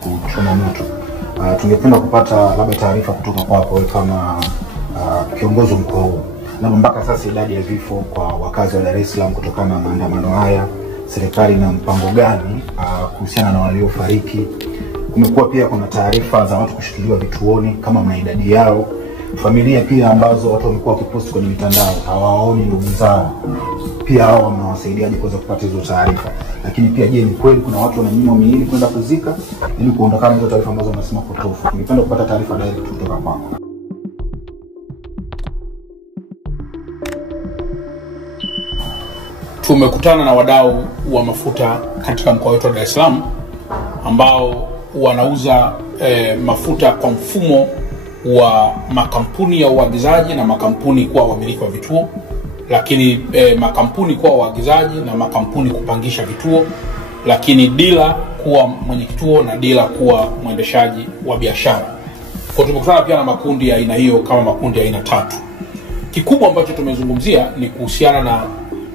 kuchoma moto. Tungependa kupata labda taarifa kutoka kwako kama kiongozi mkoa huu. Na mpaka sasa idadi ya vifo kwa wakazi wa Dar es Salaam kutokana na maandamano haya, serikali na mpango gani kuhusiana na waliofariki? Kumekuwa pia kuna taarifa za watu kushikiliwa vituoni, kama mna idadi yao. Familia pia ambazo watu wamekuwa wakiposti kwenye mitandao hawaoni ndugu zao, pia hao mnawasaidiaje kuweza kupata hizo taarifa? Lakini pia je, ni kweli kuna watu wananyimwa miili kwenda kuzika ili kuondokana na hizo taarifa ambazo wanasema potofu? Ningependa kupata taarifa direct kutoka kwako. Tumekutana na wadau wa mafuta katika mkoa wetu wa Dar es Salaam ambao wanauza mafuta kwa mfumo wa makampuni ya uagizaji na makampuni kuwa wamiliki wa vituo, lakini makampuni kuwa waagizaji na makampuni kupangisha vituo, lakini dila kuwa mwenye kituo na dila kuwa mwendeshaji wa biashara. Kwa tumekutana pia na makundi ya aina hiyo kama makundi ya aina 3. Kikubwa ambacho tumezungumzia ni kuhusiana na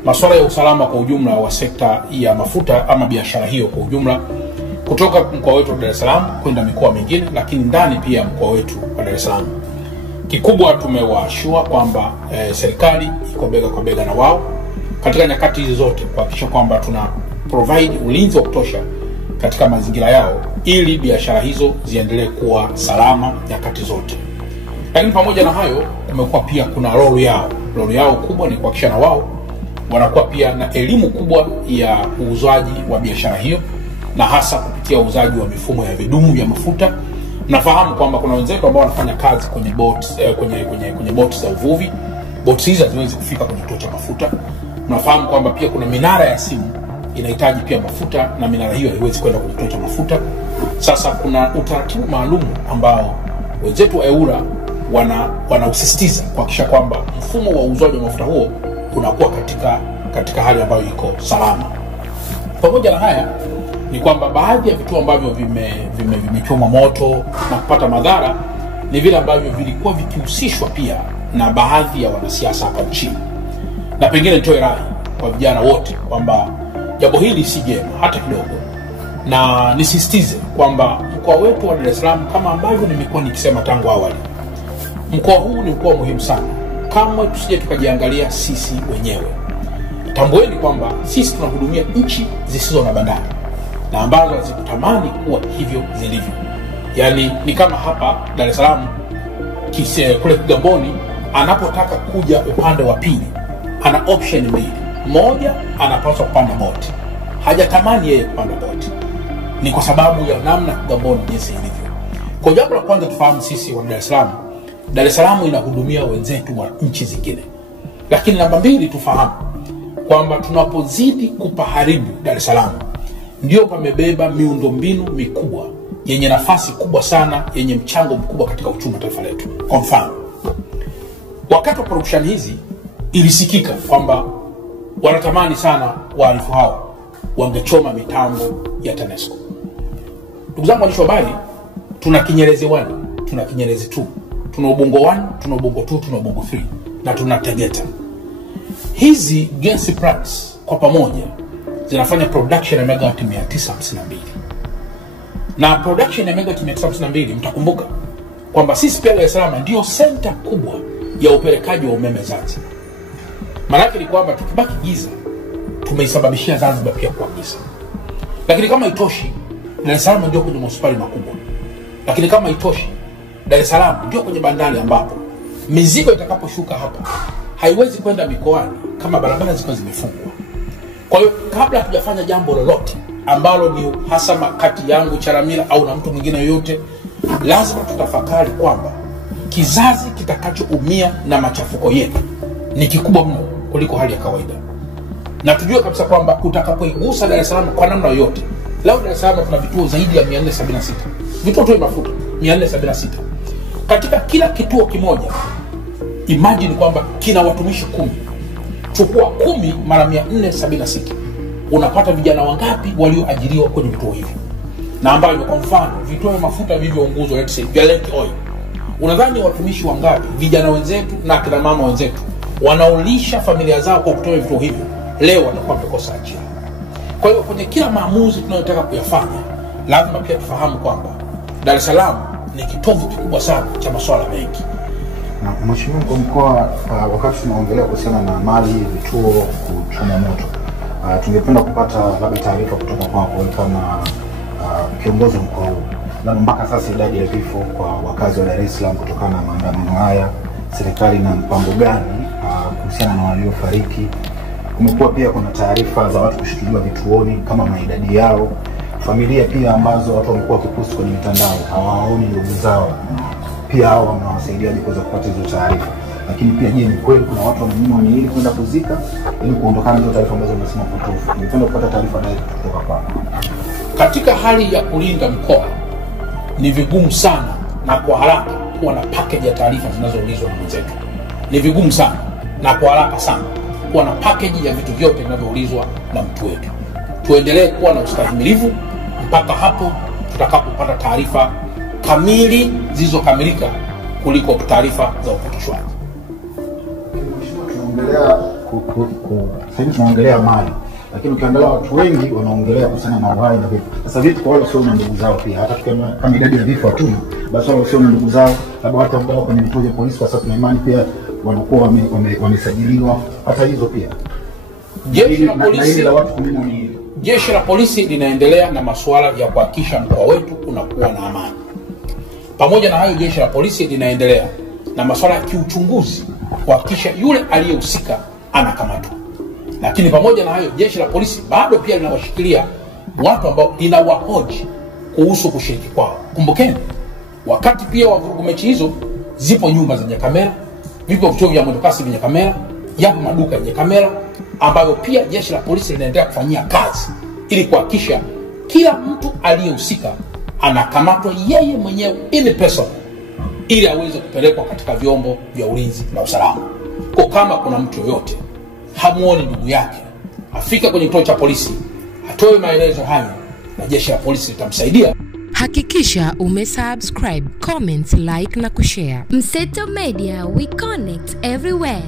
masuala ya usalama kwa ujumla wa sekta ya mafuta ama biashara hiyo kwa ujumla, kutoka mkoa wetu wa Dar es Salaam kwenda mikoa mingine, lakini ndani pia mkoa wetu wa Dar es Salaam. Kikubwa tumewashua kwamba serikali iko bega kwa bega na wao katika nyakati hizi zote kuhakikisha kwamba tuna provide ulinzi wa kutosha katika mazingira yao ili biashara hizo ziendelee kuwa salama nyakati zote. Lakini pamoja na hayo, kumekuwa pia kuna role yao kubwa ni kuhakikisha na wao wanakuwa pia na elimu kubwa ya uuzaji wa biashara hiyo, na hasa kupitia uuzaji wa mifumo ya vidumu vya mafuta. Nafahamu kwamba kuna wenzetu ambao wanafanya kazi kwenye boti za uvuvi. Boti hizi haziwezi kufika kwenye kituo cha mafuta. Nafahamu kwamba pia kuna minara ya simu inahitaji pia mafuta, na minara hiyo haiwezi kwenda kwenye kituo cha mafuta. Sasa kuna utaratibu maalum ambao wenzetu wa EWURA wanausisitiza kuhakikisha kwamba mfumo wa uuzaji wa mafuta huo unakuwa katika hali ambayo iko salama. Pamoja na haya ni kwamba baadhi ya vituo ambavyo vimechomwa moto na kupata madhara ni vile ambavyo vilikuwa vikihusishwa pia na baadhi ya wanasiasa hapa nchini. Na pengine nitoe rai kwa vijana wote kwamba jambo hili si jema hata kidogo, na nisisitize kwamba mkoa wetu wa Dar es Salaam, kama ambavyo nimekuwa nikisema tangu awali, mkoa huu ni mkoa muhimu sana. Kama tusije tukajiangalia sisi wenyewe, tambueni kwamba sisi tunahudumia nchi zisizo na bandari na ambazo hazikutamani kuwa hivyo zilivyo. Yani ni kama hapa Dar es Salaam, kule Kigamboni anapotaka kuja upande wa pili ana option mbili. Moja, anapaswa kupanda boti. Hajatamani yeye kupanda boti. Ni kwa sababu ya namna Kigamboni jinsi ilivyo. Kwa jambo la kwanza tufahamu sisi wa Dar es Salaam inahudumia wenzetu wa nchi zingine. Lakini namba 2, tufahamu kwamba tunapozidi kupaharibu Dar es Salaam ndio pamebeba miundombinu mikubwa yenye nafasi kubwa sana, yenye mchango mkubwa katika uchumi wa taifa letu. Kwa mfano, wakati wa production hizi ilisikika kwamba wanatamani sana wahalifu hao wangechoma mitambo ya TANESCO. Ndugu zangu waandishi wa habari, tuna Kinyerezi 1, tuna Kinyerezi 2, tuna Ubungo 1, tuna Ubungo 2, tuna Ubungo 3 na tuna Tegeta. Hizi gas plants kwa pamoja zinafanya production ya megawati 952. Na production ya megawati 952, mtakumbuka kwamba sisi pia Dar es Salaam ndio center kubwa ya upelekaji wa umeme Zanzibar. Maana yake ni kwamba tukibaki giza tumeisababishia Zanzibar pia kuwa giza. Lakini kama itoshi, Dar es Salaam ndio kwenye hospitali makubwa. Lakini kama itoshi, Dar es Salaam ndio kwenye bandari ambapo mizigo itakaposhuka hapa haiwezi kwenda mikoani kama barabara ziko zimefungwa. Kwa hiyo kabla hatujafanya jambo lolote ambalo ni uhasama kati yangu Charamila au na mtu mwingine yoyote, lazima tutafakari kwamba kizazi kitakachoumia na machafuko yetu ni kikubwa mno kuliko hali ya kawaida. Na tujue kabisa kwamba utakapoigusa Dar es Salaam kwa namna yoyote, leo Dar es Salaam tuna vituo zaidi ya 476. Vituo tu mafuta 476. Katika kila kituo kimoja, imagine kwamba kina watumishi 10. Chukua 10 mara 476. Unapata vijana wangapi walioajiriwa kwenye vituo hivi? Na ambayo kwa mfano vituo vya mafuta vilivyounguzwa, let's say vya Lake Oil, unadhani watumishi wangapi, vijana wenzetu na kina mama wenzetu wanaolisha familia zao kwa kutoa vituo hivi, leo watakuwa wamekosa ajira. Kwa hiyo kwenye kila maamuzi tunayotaka kuyafanya, lazima pia tufahamu kwamba Dar es Salaam ni kitovu kikubwa sana cha masuala mengi. Na Mheshimiwa Mkuu wa Mkoa, wakati tunaongelea kuhusiana na mali vituo kuchoma moto, tungependa kupata labda taarifa kutoka kwako kama kiongozi wa mkoa huu, labda mpaka sasa idadi ya vifo kwa wakazi wa Dar es Salaam kutokana na maandamano haya, serikali na mpango gani kuhusiana na waliofariki? Kumekuwa pia kuna taarifa za watu kushikiliwa vituoni kama maidadi yao, familia pia ambazo watu wamekuwa wakiposti kwenye mitandao hawaoni ndugu zao, pia hao wanawasaidiaje kuweza kupata hizo taarifa? Lakini pia je, ni kweli kuna watu wamenunua miili kwenda kuzika ili kuondokana na hizo taarifa ambazo wamesema potofu? Ningependa kupata taarifa kutoka kwako. Katika hali ya kulinda mkoa, ni vigumu sana na kwa haraka kuwa na package ya taarifa zinazoulizwa na mwenzetu. Ni vigumu sana na kwa haraka sana kuwa na package ya vitu vyote vinavyoulizwa na mtu wetu. Tuendelee kuwa na ustahimilivu mpaka hapo tutakapopata taarifa kamili zilizokamilika kuliko taarifa za upotoshwaji. Tunaongelea mali, lakini ukiangalia watu wengi wanaongelea kuhusiana na uhai na vifo. Sasa vipi kwa wale sio na ndugu zao pia? Hata kama idadi ya vifo tu, basi wale sio na ndugu zao, labda watu ambao kwenye vituo vya polisi kwa sababu imani pia wanakuwa wamesajiliwa, hata hizo pia. Jeshi la polisi linaendelea na masuala ya kuhakikisha mkoa wetu unakuwa na amani. Pamoja na hayo, jeshi la polisi linaendelea na masuala ya kiuchunguzi kuhakikisha yule aliyehusika anakamatwa. Lakini pamoja na hayo, jeshi la polisi bado pia linawashikilia watu ambao linawahoji kuhusu kushiriki kwao. Kumbukeni, wakati pia wa vurugu mechi hizo, zipo nyumba zenye kamera, vipo vituo vya mwendokasi vyenye kamera, yapo maduka yenye kamera ambayo pia jeshi la polisi linaendelea kufanyia kazi ili kuhakikisha kila mtu aliyehusika anakamatwa yeye mwenyewe in person ili aweze kupelekwa katika vyombo vya ulinzi na usalama. Kwa kama kuna mtu yoyote hamuoni ndugu yake, afika kwenye kituo cha polisi, atoe maelezo hayo na jeshi la polisi litamsaidia. Hakikisha umesubscribe, comment, like na kushare. Mseto Media, we connect everywhere.